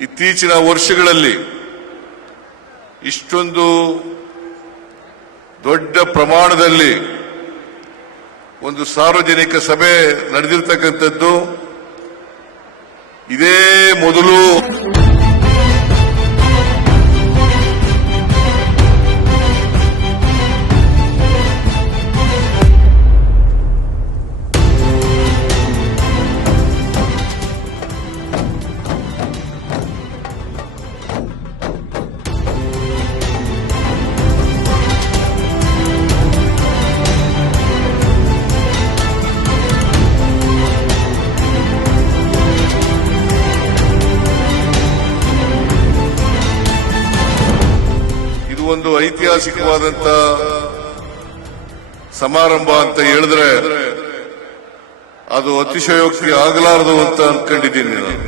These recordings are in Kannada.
ಇತ್ತೀಚಿನ ವರ್ಷಗಳಲ್ಲಿ ಇಷ್ಟೊಂದು ದೊಡ್ಡ ಪ್ರಮಾಣದಲ್ಲಿ ಒಂದು ಸಾರ್ವಜನಿಕ ಸಭೆ ನಡೆದಿರ್ತಕ್ಕಂಥದ್ದು ಇದೇ ಮೊದಲು. ಒಂದು ಐತಿಹಾಸಿಕವಾದಂತ ಸಮಾರಂಭ ಅಂತ ಹೇಳಿದ್ರೆ ಅದು ಅತಿಶಯೋಕ್ತಿ ಆಗಲಾರದು ಅಂತ ಅನ್ಕೊಂಡಿದ್ದೀನಿ ನಾನು.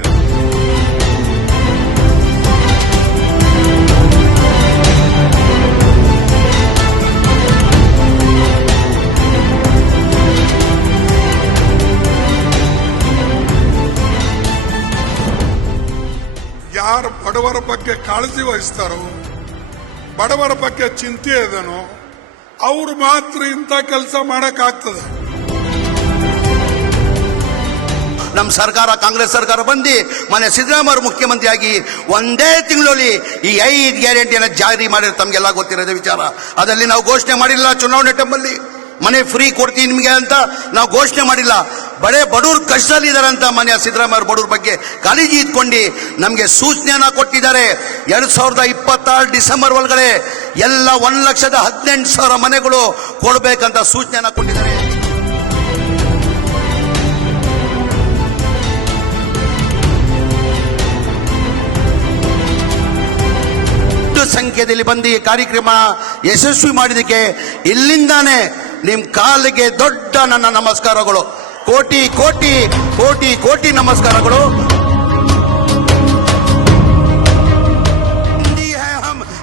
ಯಾರು ಬಡವರ ಬಗ್ಗೆ ಕಾಳಜಿ ವಹಿಸ್ತಾರೋ, ಬಡವರ ಬಗ್ಗೆ ಚಿಂತೆ ಇದನೋ ಅವ್ರು ಮಾತ್ರ ಇಂಥ ಕೆಲಸ ಮಾಡಕ್ಕಾಗ್ತದೆ. ನಮ್ಮ ಸರ್ಕಾರ, ಕಾಂಗ್ರೆಸ್ ಸರ್ಕಾರ ಬಂದು ಮನೆ ಸಿದ್ದರಾಮಯ್ಯ ಮುಖ್ಯಮಂತ್ರಿಯಾಗಿ ಒಂದೇ ತಿಂಗಳಲ್ಲಿ ಈ 5 ಗ್ಯಾರಂಟಿಯನ್ನು ಜಾರಿ ಮಾಡಿದ್ರೆ ತಮಗೆಲ್ಲ ಗೊತ್ತಿರೋದೇ ವಿಚಾರ. ಅದರಲ್ಲಿ ನಾವು ಘೋಷಣೆ ಮಾಡಿಲ್ಲ ಚುನಾವಣೆ ಟೈಮಲ್ಲಿ ಮನೆ ಫ್ರೀ ಕೊಡ್ತೀನಿ ನಿಮಗೆ ಅಂತ ನಾವು ಘೋಷಣೆ ಮಾಡಿಲ್ಲ. ಬಡವರು ಕಷ್ಟದಲ್ಲಿದ್ದಾರೆ ಅಂತ ಮನೆಯ ಸಿದ್ದರಾಮಯ್ಯ ಬಡವ್ರ ಬಗ್ಗೆ ಕಾಳಜಿ ಇಟ್ಕೊಂಡು ನಮಗೆ ಸೂಚನೆಯನ್ನ ಕೊಟ್ಟಿದ್ದಾರೆ. 2026 ಡಿಸೆಂಬರ್ ಒಳಗಡೆ ಎಲ್ಲ 1,18,000 ಮನೆಗಳು ಕೊಡಬೇಕಂತ ಸೂಚನೆಯನ್ನ ಕೊಟ್ಟಿದ್ದಾರೆ. ಸಂಖ್ಯೆಯಲ್ಲಿ ಬಂದು ಈ ಕಾರ್ಯಕ್ರಮ ಯಶಸ್ವಿ ಮಾಡಿದಕ್ಕೆ ಇಲ್ಲಿಂದಾನೇ ನಿಮ್ ಕಾಲಿಗೆ ದೊಡ್ಡ ನನ್ನ ನಮಸ್ಕಾರಗಳು. ಕೋಟಿ ಕೋಟಿ ಕೋಟಿ ಕೋಟಿ ನಮಸ್ಕಾರಗಳು.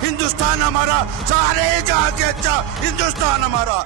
ಹಿಂದೂಸ್ತಾನ್ ಹಮಾರಾ, ಸಾರೇ ಜಹಾಂ ಸೆ ಅಚ್ಚಾ ಹಿಂದೂಸ್ತಾನ್ ಹಮಾರಾ.